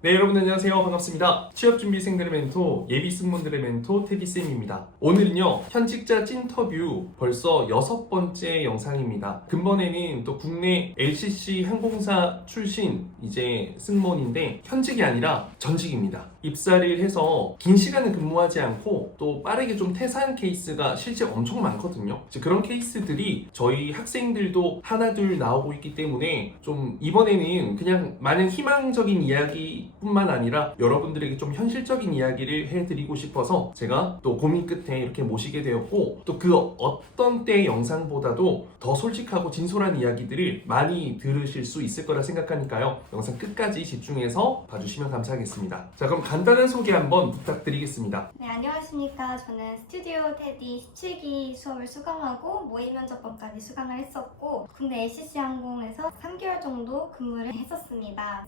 네, 여러분 안녕하세요. 반갑습니다. 취업준비생들의 멘토, 예비승무원들의 멘토 테디쌤입니다. 오늘은요, 현직자 찐터뷰 벌써 6번째 영상입니다. 근본에는 또 국내 LCC 항공사 출신 이제 승무원인데 현직이 아니라 전직입니다. 입사를 해서 긴 시간을 근무하지 않고 또 빠르게 좀 퇴사한 케이스가 실제 엄청 많거든요. 그런 케이스들이 저희 학생들도 하나둘 나오고 있기 때문에 좀 이번에는 그냥 많은 희망적인 이야기 뿐만 아니라 여러분들에게 좀 현실적인 이야기를 해드리고 싶어서 제가 또 고민 끝에 이렇게 모시게 되었고, 또 그 어떤 때의 영상보다도 더 솔직하고 진솔한 이야기들을 많이 들으실 수 있을 거라 생각하니까요, 영상 끝까지 집중해서 봐주시면 감사하겠습니다. 자, 그럼 간단한 소개 한번 부탁드리겠습니다. 네, 안녕하십니까. 저는 스튜디오 테디 17기 수업을 수강하고 모의 면접번까지 수강을 했었고, 국내 LCC 항공에서 3개월 정도 근무를 했었습니다.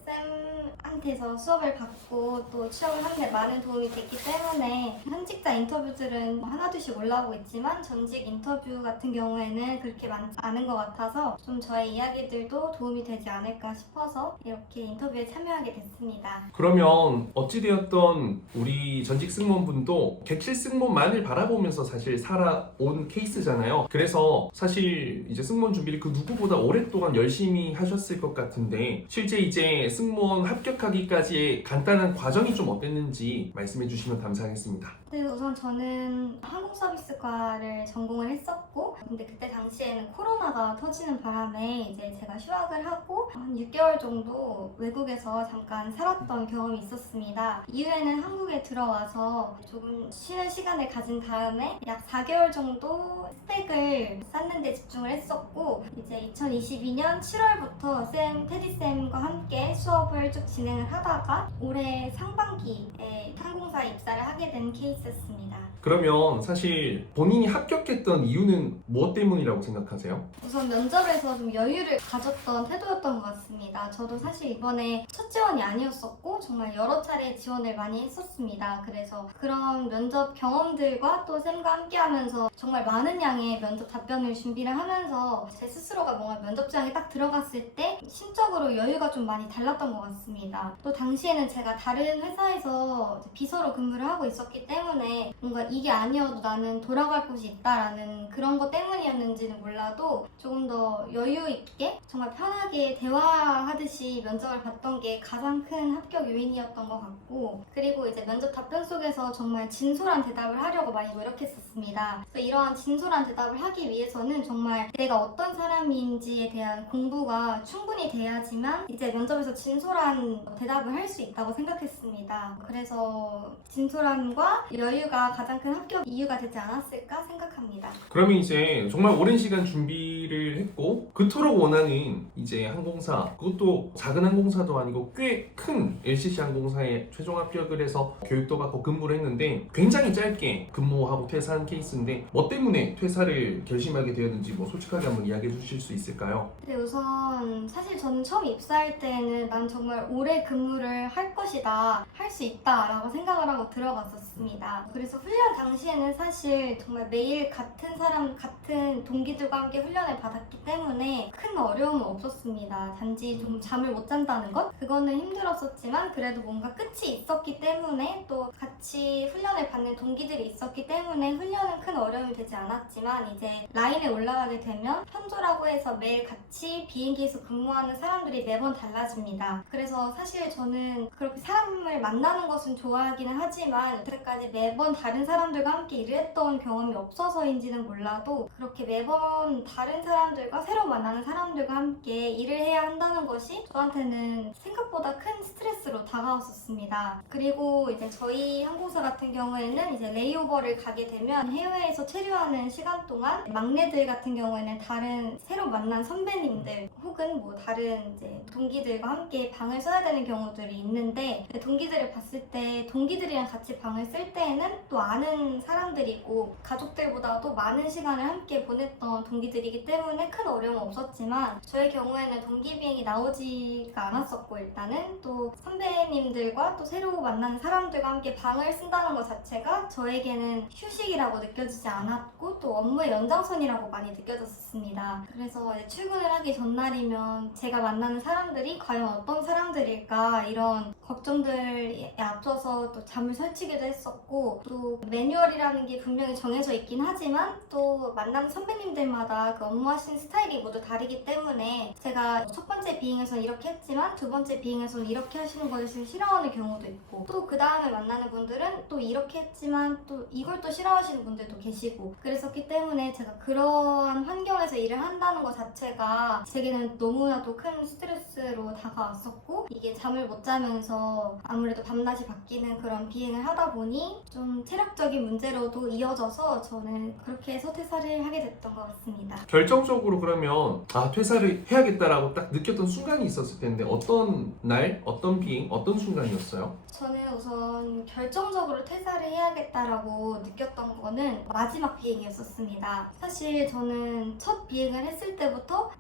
쌤한테서 수업을 받고 또 취업을 하는데 많은 도움이 됐기 때문에 현직자 인터뷰들은 하나둘씩 올라오고 있지만 전직 인터뷰 같은 경우에는 그렇게 많지 않은 것 같아서 좀 저의 이야기들도 도움이 되지 않을까 싶어서 이렇게 인터뷰에 참여하게 됐습니다. 그러면 어찌되었던 우리 전직 승무원분도 객실 승무원만을 바라보면서 사실 살아온 케이스잖아요. 그래서 사실 이제 승무원 준비를 그 누구보다 오랫동안 열심히 하셨을 것 같은데, 실제 이제 승무원 합격하기까지의 간단한 과정이 좀 어땠는지 말씀해 주시면 감사하겠습니다. 네, 우선 저는 항공서비스과를 전공을 했었고, 근데 그때 당시에는 코로나가 터지는 바람에 이제 제가 휴학을 하고 한 6개월 정도 외국에서 잠깐 살았던 경험이 있었습니다. 이후에는 한국에 들어와서 조금 쉬는 시간을 가진 다음에 약 4개월 정도 스펙을 쌓는 데 집중을 했었고, 이제 2022년 7월부터 테디쌤과 함께 수업을 쭉 진행을 하다가 올해 상반기에 항공사 입사를 하게 된 케이스였습니다. 그러면 사실 본인이 합격했던 이유는 무엇 때문이라고 생각하세요? 우선 면접에서 좀 여유를 가졌던 태도였던 것 같습니다. 저도 사실 이번에 첫 지원이 아니었었고 정말 여러 차례 지원을 많이 했었습니다. 그래서 그런 면접 경험들과 또 쌤과 함께 하면서 정말 많은 양의 면접 답변을 준비를 하면서 제 스스로가 뭔가 면접장에 딱 들어갔을 때 심적으로 여유가 좀 많이 달랐던 것 같습니다. 또 당시에는 제가 다른 회사에서 비서로 근무를 하고 있었기 때문에 뭔가 이게 아니어도 나는 돌아갈 곳이 있다라는 그런 것 때문이었는지는 몰라도 조금 더 여유 있게 정말 편하게 대화하듯이 면접을 봤던 게 가장 큰 합격 요인이었던 것 같고, 그리고 이제 면접 답변 속에서 정말 진솔한 대답을 하려고 많이 노력했었습니다. 그래서 이러한 진솔한 대답을 하기 위해서는 정말 내가 어떤 사람인지에 대한 공부가 충분히 돼야지만 이제 면접에서 진솔한 대답을 할 수 있다고 생각했습니다. 그래서 진솔함과 여유가 가장 큰 합격 이유가 되지 않았을까 생각합니다. 그러면 이제 정말 오랜 시간 준비를 했고 그토록 원하는 이제 항공사, 그것도 작은 항공사도 아니고 꽤 큰 LCC 항공사에 최종 합격을 해서 교육도 받고 근무를 했는데 굉장히 짧게 근무하고 퇴사한 케이스인데, 뭐 때문에 퇴사를 결심하게 되었는지 솔직하게 한번 이야기해 주실 수 있을까요? 네, 우선 사실 저는 처음 입사할 때는 난 정말 오래 근무를 할 것이다, 할 수 있다라고 생각을 하고 들어갔었습니다. 그래서 훈련 당시에는 사실 정말 매일 같은 사람, 같은 동기들과 함께 훈련을 받았기 때문에 큰 어려움은 없었습니다. 단지 좀 잠을 못 잔다는 것? 그거는 힘들었었지만 그래도 뭔가 끝이 있었기 때문에 또 같이 훈련을 받는 동기들이 있었기 때문에 훈련은 큰 어려움이 되지 않았지만, 이제 라인에 올라가게 되면 편조라고 해서 매일 같이 비행기에서 근무하는 사람들이 매번 달라집니다. 그래서 사실 저는 그렇게 사람을 만나는 것은 좋아하기는 하지만 여태까지 매번 다른 사람들과 함께 일을 했던 경험이 없어서인지는 몰라도 그렇게 매번 다른 사람들과 새로 만나는 사람들과 함께 일을 해야 한다는 것이 저한테는 생각보다 큰 스트레스로 다가왔었습니다. 그리고 이제 저희 항공사 같은 경우에는 이제 레이오버를 가게 되면 해외에서 체류하는 시간 동안 막내들 같은 경우에는 다른 새로 만난 선배님들 혹은 다른 이제 동기들과 함께 방을 써야 되는 경우들이 있는데, 동기들을 봤을 때 동기들이랑 같이 방을 쓸 때에는 또 아는 사람들이고 가족들보다도 많은 시간을 함께 보냈던 동기들이기 때문에 큰 어려움은 없었지만, 저의 경우에는 동기 비행이 나오지가 않았었고 일단은 또 선배님 선배님들과 또 새로 만나는 사람들과 함께 방을 쓴다는 것 자체가 저에게는 휴식이라고 느껴지지 않았고 또 업무의 연장선이라고 많이 느껴졌습니다. 그래서 출근을 하기 전날이면 제가 만나는 사람들이 과연 어떤 사람들일까 이런 걱정들에 앞서서 또 잠을 설치기도 했었고, 또 매뉴얼이라는 게 분명히 정해져 있긴 하지만 또 만나는 선배님들마다 그 업무하시는 스타일이 모두 다르기 때문에 제가 첫 번째 비행에서는 이렇게 했지만 두 번째 비행에서는 이렇게 하시는 것을 싫어하는 경우도 있고, 또 그 다음에 만나는 분들은 또 이렇게 했지만 또 이걸 또 싫어하시는 분들도 계시고, 그랬었기 때문에 제가 그러한 환경에서 일을 한다는 것 자체가 제게는 너무나도 큰 스트레스로 다가왔었고, 이게 잠을 못 자면서 아무래도 밤낮이 바뀌는 그런 비행을 하다 보니 좀 체력적인 문제로도 이어져서 저는 그렇게 해서 퇴사를 하게 됐던 것 같습니다. 결정적으로 그러면 퇴사를 해야겠다라고 딱 느꼈던 순간이 있었을 텐데 어떤 날, 어떤 비행, 어떤 순간이었어요? 저는 우선 결정적으로 퇴사를 해야겠다라고 느꼈던 거는 마지막 비행이었었습니다. 사실 저는 첫 비행을 했을 때부터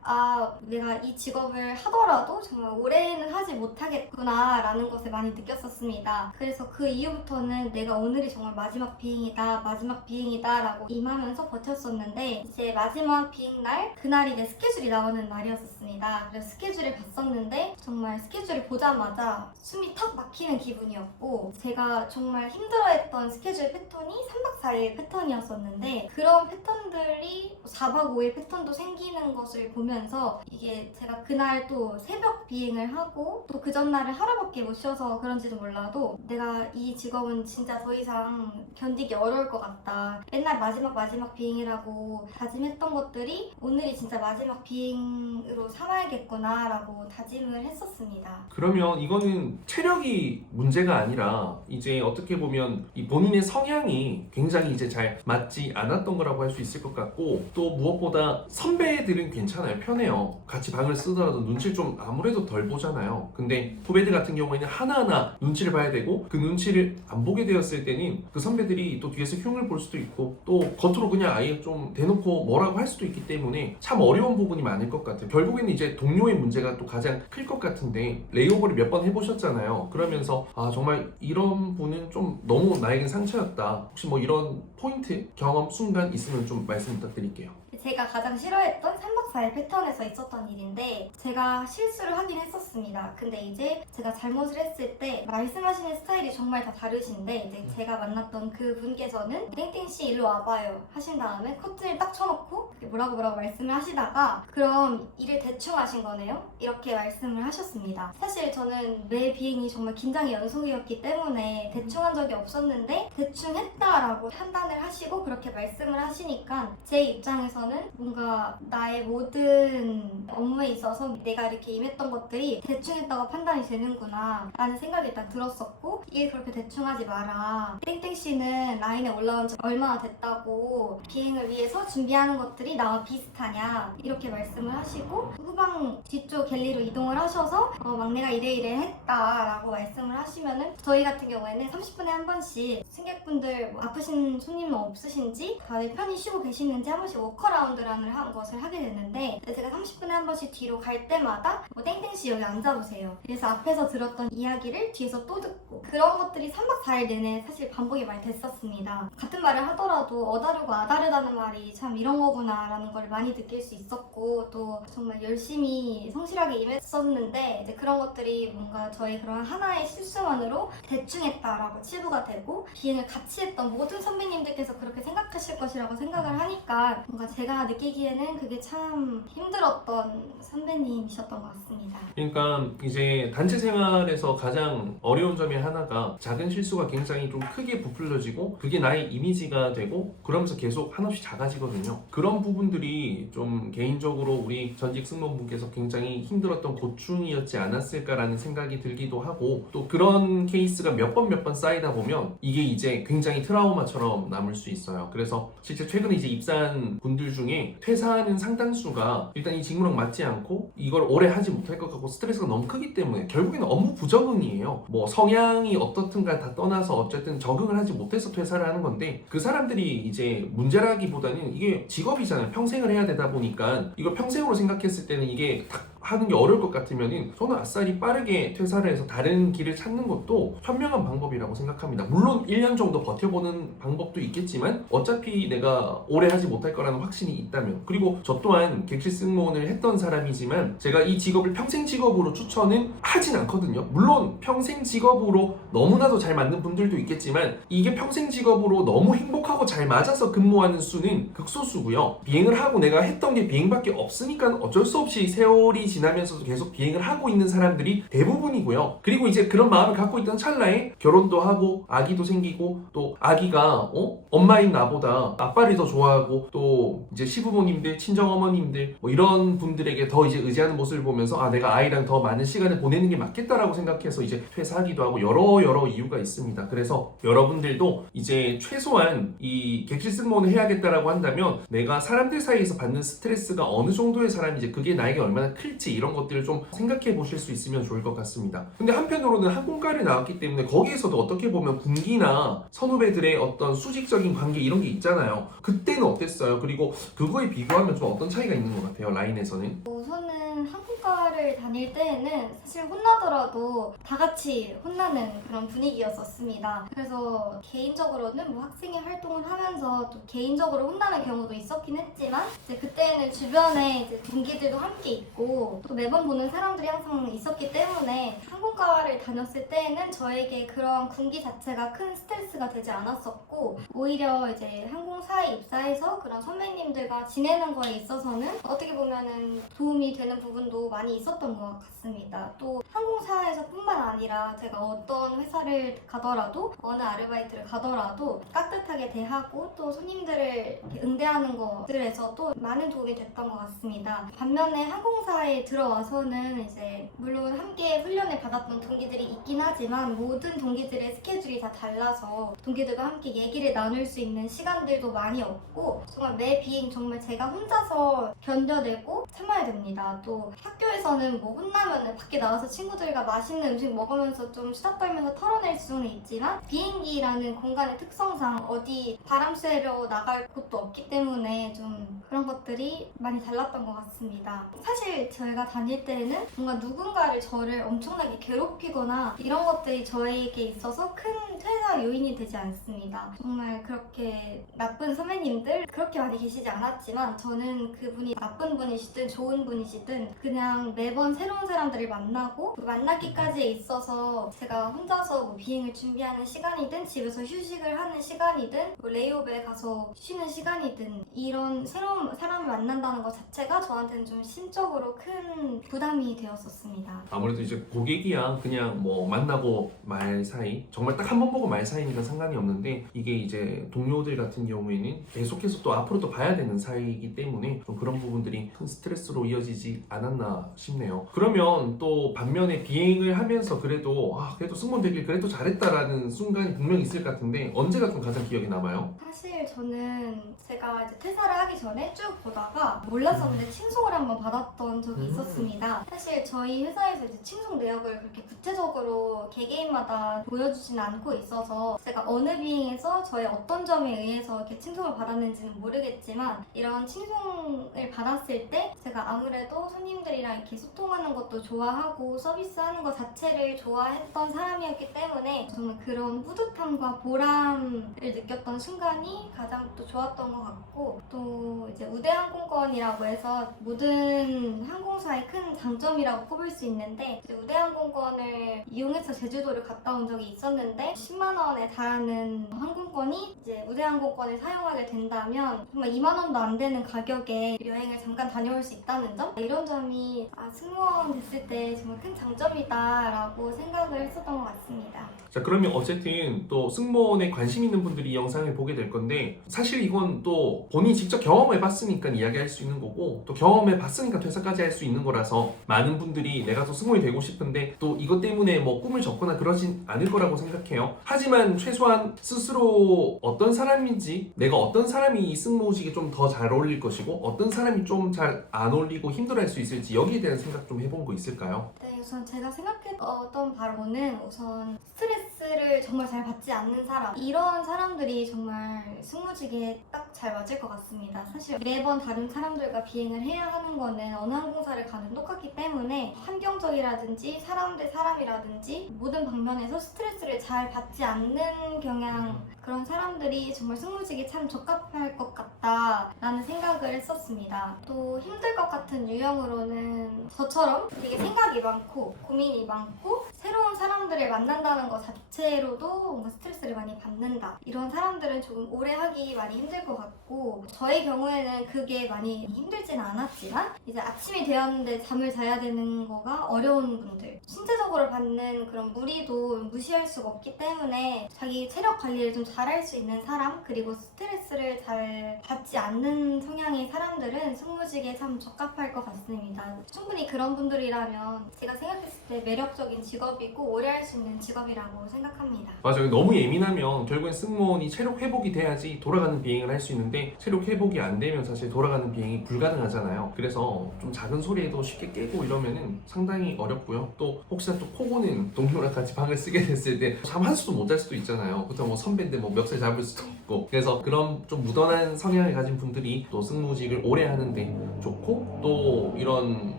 내가 이 직업을 하더라도 정말 오래는 하지 못하겠구나 라는 것을 많이 느꼈었습니다. 그래서 그 이후부터는 내가 오늘이 정말 마지막 비행이다 라고 임하면서 버텼었는데, 이제 마지막 비행날 그날이 이제 스케줄이 나오는 날이었었습니다. 그래서 스케줄을 봤었는데 정말 스케줄을 보자마자 숨이 턱 막히는 기분이었고, 제가 정말 힘들어했던 스케줄 패턴이 3박 4일 패턴이었었는데 그런 패턴들이 4박 5일 패턴도 생기는 것을 보면서, 이게 제가 그날 또 새벽 비행을 하고 또 그 전날을 하루밖에 못 쉬어서 그런지도 몰라도 내가 이 직업은 진짜 더 이상 견디기 어려울 것 같다, 맨날 마지막 비행이라고 다짐했던 것들이 오늘이 진짜 마지막 비행으로 삼아야겠구나 라고 다짐을 했었습니다. 그러면 이거는 체력이 문제가 아니라 이제 어떻게 보면 이 본인의 성향이 굉장히 이제 잘 맞지 않았던 거라고 할 수 있을 것 같고, 또 무엇보다 선배들은 괜찮아요. 편해요. 같이 방을 쓰더라도 눈치를 좀 아무래도 덜 보잖아요. 근데 후배들 같은 경우에는 하나하나 눈치를 봐야 되고, 그 눈치를 안 보게 되었을 때는 그 선배들이 또 뒤에서 흉을 볼 수도 있고 또 겉으로 그냥 아예 좀 대놓고 뭐라고 할 수도 있기 때문에 참 어려운 부분이 많을 것 같아요. 결국에는 이제 동료의 문제가 또 가장 클 것 같은데, 레이오버를 몇 번 해보셨잖아요. 그러면서 정말 이런 분은 좀 너무 나에겐 상처였다, 혹시 뭐 이런 포인트, 경험, 순간 있으면 좀 말씀 부탁드릴게요. 제가 가장 싫어했던 3박 4일 패턴에서 있었던 일인데, 제가 실수를 하긴 했었습니다. 근데 이제 제가 잘못을 했을 때 말씀하시는 스타일이 정말 다 다르신데, 이제 제가 만났던 그 분께서는 땡땡씨 일로 와봐요 하신 다음에 커튼을 딱 쳐놓고 뭐라고 말씀을 하시다가, 그럼 일을 대충 하신 거네요? 이렇게 말씀을 하셨습니다. 사실 저는 매 비행이 정말 긴장의 연속이었기 때문에 대충 한 적이 없었는데 대충 했다라고 판단을 하시고 그렇게 말씀을 하시니까 제 입장에서는 뭔가 나의 모든 업무에 있어서 내가 이렇게 임했던 것들이 대충 했다고 판단이 되는구나 라는 생각이 일단 들었었고, 이게 그렇게 대충 하지 마라, 땡땡씨는 라인에 올라온 지 얼마나 됐다고 비행을 위해서 준비하는 것들이 나와 비슷하냐 이렇게 말씀을 하시고, 후방 뒤쪽 갤리로 이동을 하셔서 막내가 이래 했다라고 말씀을 하시면은, 저희 같은 경우에는 30분에 한 번씩 승객분들 아프신 손님은 없으신지, 다들 편히 쉬고 계시는지 한 번씩 워커라운드라는 것을 하게 됐는데, 제가 30분에 한 번씩 뒤로 갈 때마다 땡땡씨 여기 앉아보세요, 그래서 앞에서 들었던 이야기를 뒤에서 또 듣고, 그런 것들이 3박 4일 내내 사실 반복이 많이 됐었습니다. 같은 말을 하더라도 어다르고 아다르다는 말이 참 이런 거구나 라는 걸 많이 느낄 수 있었고, 또 정말 열심히 성실하게 임했었는데 이제 그런 것들이 뭔가 저의 그런 하나의 실수만으로 대충 했다라고 치부가 되고, 비행을 같이 했던 모든 선배님들께서 그렇게 생각하실 것이라고 생각을 하니까 뭔가 제가 느끼기에는 그게 참 힘들었던 선배님이셨던 것 같습니다. 그러니까 이제 단체 생활에서 가장 어려운 점이 하나가 작은 실수가 굉장히 좀 크게 부풀려지고 그게 나의 이미지가 되고 그러면서 계속 한없이 작아지거든요. 그런 부분들이 좀 개인적으로 우리 전직 승무원분께서 굉장히 힘들었던 고충이었지 않았을까라는 생각이 들기도 하고, 또 그런 케이스가 몇 번 쌓이다 보면 이게 이제 굉장히 트라우마처럼 남을 수 있어요. 그래서 실제 최근에 이제 입사한 분들 중에 퇴사하는 상당수가 일단 이 직무랑 맞지 않고 이걸 오래 하지 못할 것 같고 스트레스가 너무 크기 때문에 결국에는 업무 부적응이에요. 뭐 성향이 어떻든가 다 떠나서 어쨌든 적응을 하지 못해서 퇴사를 하는 건데, 그 사람들이 이제 문제라기보다는 이게 직업이잖아요. 평생을 해야 되다 보니까 이걸 평생으로 생각했을 때는 이게 딱 하는 게 어려울 것 같으면은 저는 아싸리 빠르게 퇴사를 해서 다른 길을 찾는 것도 현명한 방법이라고 생각합니다. 물론 1년 정도 버텨보는 방법도 있겠지만 어차피 내가 오래 하지 못할 거라는 확신이 있다면, 그리고 저 또한 객실 승무원을 했던 사람이지만 제가 이 직업을 평생 직업으로 추천은 하진 않거든요. 물론 평생 직업으로 너무나도 잘 맞는 분들도 있겠지만 이게 평생 직업으로 너무 행복하고 잘 맞아서 근무하는 수는 극소수고요. 비행을 하고 내가 했던 게 비행밖에 없으니까 어쩔 수 없이 세월이 지나면서도 계속 비행을 하고 있는 사람들이 대부분이고요. 그리고 이제 그런 마음을 갖고 있던 찰나에 결혼도 하고 아기도 생기고, 또 아기가 엄마인 나보다 아빠를 더 좋아하고, 또 이제 시부모님들, 친정어머님들 뭐 이런 분들에게 더 이제 의지하는 모습을 보면서 아, 내가 아이랑 더 많은 시간을 보내는 게 맞겠다라고 생각해서 이제 퇴사하기도 하고 여러 이유가 있습니다. 그래서 여러분들도 이제 최소한 이 객실 승무원을 해야겠다라고 한다면 내가 사람들 사이에서 받는 스트레스가 어느 정도의 사람인지, 그게 나에게 얼마나 클지, 이런 것들을 좀 생각해 보실 수 있으면 좋을 것 같습니다. 근데 한편으로는 항공과를 나왔기 때문에 거기에서도 어떻게 보면 군기나 선후배들의 어떤 수직적인 관계 이런 게 있잖아요. 그때는 어땠어요? 그리고 그거에 비교하면 좀 어떤 차이가 있는 것 같아요, 라인에서는? 우선은 항공과를 다닐 때에는 사실 혼나더라도 다 같이 혼나는 그런 분위기였었습니다. 그래서 개인적으로는 뭐 학생회 활동을 하면서 또 개인적으로 혼나는 경우도 있었긴 했지만, 이제 그때는 주변에 이제 동기들도 함께 있고 또 매번 보는 사람들이 항상 있었기 때문에 항공과를 다녔을 때에는 저에게 그런 군기 자체가 큰 스트레스가 되지 않았었고, 오히려 이제 항공사에 입사해서 그런 선배님들과 지내는 거에 있어서는 어떻게 보면은 도움이 되는 부분도 많이 있었던 것 같습니다. 또 항공사에서 뿐만 아니라 제가 어떤 회사를 가더라도, 어느 아르바이트를 가더라도 깍듯하게 대하고 또 손님들을 이렇게 응대하는 것들에서도 많은 도움이 됐던 것 같습니다. 반면에 항공사에 들어와서는 이제 물론 함께 훈련을 받았던 동기들이 있긴 하지만 모든 동기들의 스케줄이 다 달라서 동기들과 함께 얘기를 나눌 수 있는 시간들도 많이 없고, 정말 매 비행 정말 제가 혼자서 견뎌내고 참아야 됩니다. 또 학교에서는 뭐 혼나면 밖에 나와서 친구들과 맛있는 음식 먹으면서 좀 수다 떨면서 털어낼 수는 있지만, 비행기라는 공간의 특성상 어디 바람 쐬러 나갈 곳도 없기 때문에 좀 그런 것들이 많이 달랐던 것 같습니다. 사실 저희가 다닐 때는 뭔가 누군가를 저를 엄청나게 괴롭히거나 이런 것들이 저에게 있어서 큰 퇴사 요인이 되지 않습니다. 정말 그렇게 나쁜 선배님들 그렇게 많이 계시지 않았지만, 저는 그분이 나쁜 분이시든 좋은 분이시든 그냥 매번 새로운 사람들을 만나고, 그 만나기까지에 있어서 제가 혼자서 뭐 비행을 준비하는 시간이든 집에서 휴식을 하는 시간이든 뭐 레이오버에 가서 쉬는 시간이든 이런 새로운 사람을 만난다는 것 자체가 저한테는 좀 심적으로 큰 부담이 되었었습니다. 아무래도 이제 고객이야 그냥 뭐 만나고 말 사이, 정말 딱 한 번 보고 말 사이니까 상관이 없는데, 이게 이제 동료들 같은 경우에는 계속해서 또 앞으로 또 봐야 되는 사이이기 때문에 좀 그런 부분들이 큰 스트레스로 이어지지 않았나 싶네요. 그러면 또 반면에 비행을 하면서 그래도 그래도 승무원 되길 그래도 잘했다라는 순간이 분명히 있을 것 같은데, 언제가 좀 가장 기억에 남아요? 사실 저는 제가 이제 퇴사를 하기 전에 쭉 보다가 몰랐었는데 칭송을 한번 받았던 적이 있었습니다. 사실 저희 회사에서 이제 칭송 내역을 그렇게 구체적으로 개개인마다 보여주지는 않고 있어서 제가 어느 비행에서 저의 어떤 점에 의해서 이렇게 칭송을 받았는지는 모르겠지만, 이런 칭송을 받았을 때 제가 아무래도 손님들이랑 이렇게 소통하는 것도 좋아하고 서비스하는 것 자체를 좋아했던 사람이었기 때문에 정말 그런 뿌듯함과 보람을 느꼈던 순간이 가장 또 좋았던 것 같고, 또 이제 우대항공권이라고 해서 모든 항공사의 큰 장점이라고 꼽을 수 있는데, 이제 우대항공권을 이용해서 제주도를 갔다 온 적이 있었는데 10만 원에 달하는 항공권이 이제 우대항공권을 사용하게 된다면 정말 2만 원도 안 되는 가격에 여행을 잠깐 다녀올 수 있다는 점, 이런 점이 승무원 됐을 때 정말 큰 장점이다라고 생각을 했었던 것 같습니다. 자, 그러면 어쨌든 또 승무원에 관심 있는 분들이 이 영상을 보게 될 건데, 사실 이건 또 본인이 직접 경험해 봤으니까 이야기할 수 있는 거고, 또 경험해 봤으니까 퇴사까지 할 수 있는 거라서 많은 분들이 내가 또 승무원이 되고 싶은데 또 이것 때문에 뭐 꿈을 접거나 그러진 않을 거라고 생각해요. 하지만 최소한 스스로 어떤 사람인지, 내가 어떤 사람이 이 승무직에 좀 더 잘 어울릴 것이고 어떤 사람이 좀 잘 안 어울리고 힘들어할 수 있을지, 여기에 대한 생각 좀 해본 거 있을까요? 네, 우선 제가 생각했던 바로는 우선 스트레스 스트레스를 정말 잘 받지 않는 사람, 이런 사람들이 정말 승무직에 딱 잘 맞을 것 같습니다. 사실 매번 다른 사람들과 비행을 해야 하는 거는 어느 항공사를 가든 똑같기 때문에 환경적이라든지 사람 대 사람이라든지 모든 방면에서 스트레스를 잘 받지 않는 경향, 그런 사람들이 정말 승무직에 참 적합할 것 같다라는 생각을 했었습니다. 또 힘들 것 같은 유형으로는 저처럼 되게 생각이 많고 고민이 많고 새로운 사람들을 만난다는 것 자체로도 뭔가 스트레스를 많이 받는다, 이런 사람들은 조금 오래 하기 많이 힘들 것 같고, 저의 경우에는 그게 많이 힘들지는 않았지만 이제 아침이 되었는데 잠을 자야 되는 거가 어려운 분들, 신체적으로 받는 그런 무리도 무시할 수가 없기 때문에 자기 체력 관리를 좀 잘할 수 있는 사람, 그리고 스트레스를 잘 받지 않는 성향의 사람들은 승무직에 참 적합할 것 같습니다. 충분히 그런 분들이라면 제가 생각했을 때 매력적인 직업이고 오래 할 수 있는 직업이라고 생각합니다. 맞아요. 너무 예민하면 결국엔 승무원이 체력 회복이 돼야지 돌아가는 비행을 할 수 있는데, 체력 회복이 안 되면 사실 돌아가는 비행이 불가능하잖아요. 그래서 좀 작은 소리에도 쉽게 깨고 이러면은 상당히 어렵고요. 또 혹시나 또 코 고는 동료랑 같이 방을 쓰게 됐을 때 잠 한 수도 못 잘 수도 있잖아요. 그렇다고 뭐 선배인데 뭐 멱살 잡을 수도 없고. 그래서 그런 좀 무던한 성향을 가진 분들이 또 승무직을 오래 하는데 좋고, 또 이런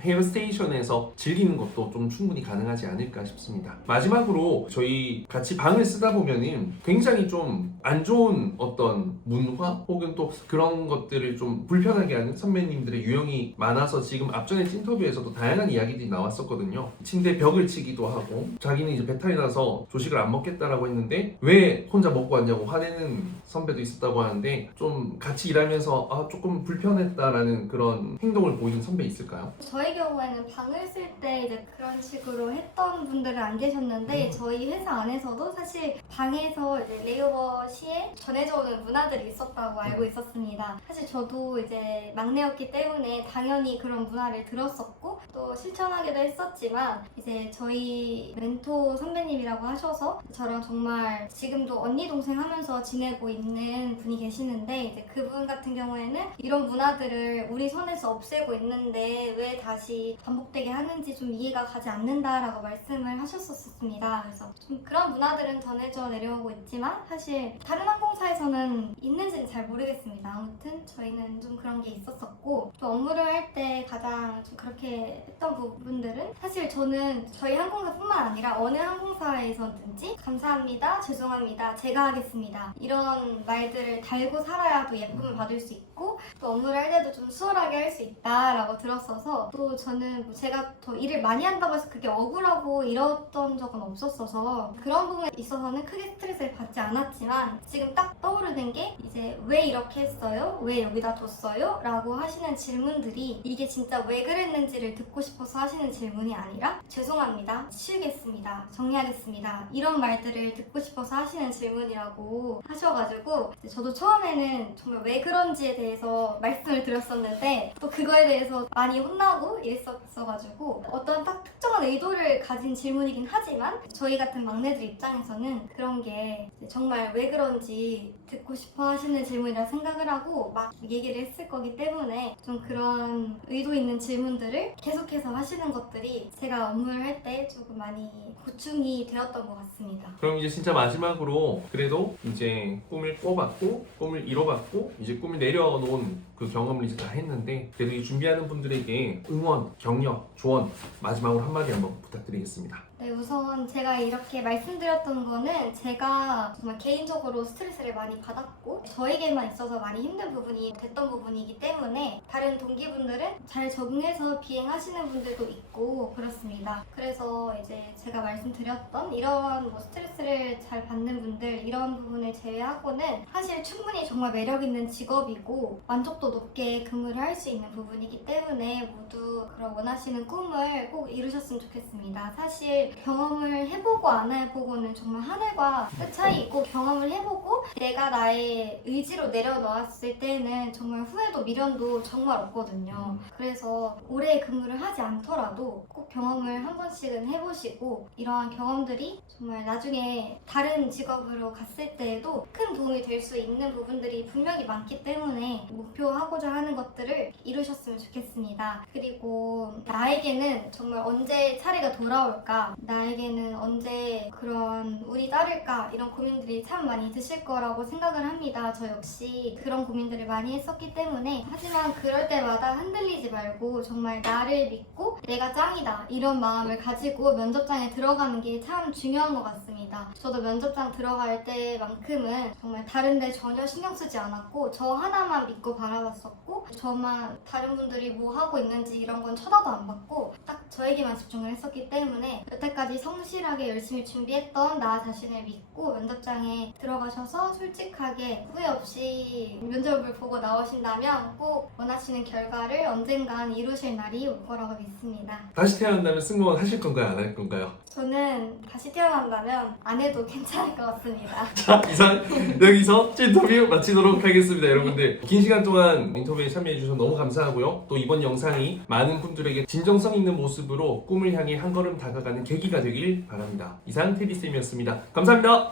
헤어스테이션에서 즐기는 것도 좀 충분히 가능하지 않을까 싶습니다. 마지막으로 저희 같이 방을 쓰다 보면은 굉장히 좀 안 좋은 어떤 문화 혹은 또 그런 것들을 좀 불편하게 하는 선배님들의 유형이 많아서 지금 앞전에 인터뷰에서도 다양한 이야기들이 나왔었거든요. 침대 벽을 치기도 하고, 자기는 이제 배탈이 나서 조식을 안 먹겠다라고 했는데 왜 혼자 먹고 왔냐고 화내는 선배도 있었다고 하는데, 좀 같이 일하면서 조금 불편했다라는 그런 행동을 보이는 선배 있을까요? 저희 경우에는 방을 쓸 때 이제 그런 식으로 했던 분들은 안 계셨는데, 저희 회사 안에서도 사실 방에서 이제 레이오버 시에 전해져 오는 문화들이 있었다고 알고 있었습니다. 사실 저도 이제 막내였기 때문에 당연히 그런 문화를 들었었고 또 실천하기도 했었지만, 이제 저희 멘토 선배님이라고 하셔서 저랑 정말 지금도 언니 동생 하면서 지내고 있는 분이 계시는데, 이제 그분 같은 경우에는 이런 문화들을 우리 선에서 없애고 있는데 왜 다시 반복되게 하는지 좀 이해가 가지 않는다라고 말씀을 하셨었습니다. 그래서 좀 그런 문화들은 전해져 내려오고 있지만 사실 다른 항공사에서는 있는지는 잘 모르겠습니다. 아무튼 저희는 좀 그런 게 있었었고, 또 업무를 할 때 가장 좀 그렇게 했던 부분들은, 사실 저는 저희 항공사뿐만 아니라 어느 항공사에서든지 감사합니다, 죄송합니다, 제가 하겠습니다, 이런 말들을 달고 살아야 또 예쁨을 받을 수 있고 또 업무를 할 때도 좀 수월하게 할 수 있다라고 들었어서, 또 저는 뭐 제가 더 일을 많이 한다고 해서 그게 억울하고 이랬던 적은 없었어서 그런 부분에 있어서는 크게 스트레스를 받지 않았지만, 지금 딱 떠오르는 게 이제 왜 이렇게 했어요? 왜 여기다 뒀어요? 라고 하시는 질문들이 이게 진짜 왜 그랬는지를 듣고 싶어서 하시는 질문이 아니라 죄송합니다, 치우겠습니다, 정리하겠습니다, 이런 말들을 듣고 싶어서 하시는 질문이라고 하셔가지고, 이제 저도 처음에는 정말 왜 그런지에 대해서 말씀을 드렸었는데 또 그거에 대해서 많이 혼나고 이랬었어가지고, 어떤 딱 특정한 의도를 가진 질문이긴 하지만 저희 같은 막내들 입장에서는 그런 게 정말 왜 그런지 듣고 싶어 하시는 질문이라 생각을 하고 막 얘기를 했을 거기 때문에, 좀 그런 의도 있는 질문들을 계속해서 하시는 것들이 제가 업무를 할 때 조금 많이 고충이 되었던 것 같습니다. 그럼 이제 진짜 마지막으로, 그래도 이제 꿈을 꿔봤고 꿈을 이뤄봤고 이제 꿈을 내려놓은 그 경험을 이제 다 했는데, 그래도 이 준비하는 분들에게 응원, 격려, 조언 마지막으로 한마디 한번 부탁드리겠습니다. 네, 우선 제가 이렇게 말씀드렸던 거는 제가 정말 개인적으로 스트레스를 많이 받았고 저에게만 있어서 많이 힘든 부분이 됐던 부분이기 때문에, 다른 동기분들은 잘 적응해서 비행하시는 분들도 있고 그렇습니다. 그래서 이제 제가 말씀드렸던 이런 뭐 스트레스를 잘 받는 분들, 이런 부분을 제외하고는 사실 충분히 정말 매력 있는 직업이고 만족도 높게 근무를 할 수 있는 부분이기 때문에 모두 그런 원하시는 꿈을 꼭 이루셨으면 좋겠습니다. 사실 경험을 해보고 안 해보고는 정말 하늘과 끝 차이 있고, 경험을 해보고 내가 나의 의지로 내려놓았을 때는 정말 후회도 미련도 정말 없거든요. 그래서 오래 근무를 하지 않더라도 꼭 경험을 한 번씩은 해보시고, 이러한 경험들이 정말 나중에 다른 직업으로 갔을 때에도 큰 도움이 될 수 있는 부분들이 분명히 많기 때문에 목표하고자 하는 것들을 이루셨으면 좋겠습니다. 그리고 나에게는 정말 언제 차례가 돌아올까? 나에게는 언제 그런 운이 따를까? 이런 고민들이 참 많이 드실 거라고 생각을 합니다. 저 역시 그런 고민들을 많이 했었기 때문에. 하지만 그럴 때마다 흔들리지 말고 정말 나를 믿고 내가 짱이다 이런 마음을 가지고 면접장에 들어가는 게 참 중요한 것 같습니다. 저도 면접장 들어갈 때만큼은 정말 다른 데 전혀 신경 쓰지 않았고 저 하나만 믿고 바라봤었고 저만 다른 분들이 뭐 하고 있는지 이런 건 쳐다도 안 봤고 딱 저에게만 집중을 했었기 때문에 여태까지 성실하게 열심히 준비했던 나 자신을 믿고 면접장에 들어가셔서 솔직하게 후회 없이 면접을 보고 나오신다면 꼭 원하시는 결과를 언젠간 이루실 날이 올 거라고 믿습니다. 다시 태어난다면 승무원 하실 건가요? 안 할 건가요? 저는 다시 태어난다면 안 해도 괜찮을 것 같습니다. 자, 이상 여기서 찐터뷰 마치도록 하겠습니다. 여러분들 긴 시간 동안 인터뷰에 참여해 주셔서 너무 감사하고요. 또 이번 영상이 많은 분들에게 진정성 있는 모습으로 꿈을 향해 한 걸음 다가가는 계기가 되길 바랍니다. 이상 테디쌤이었습니다. 감사합니다.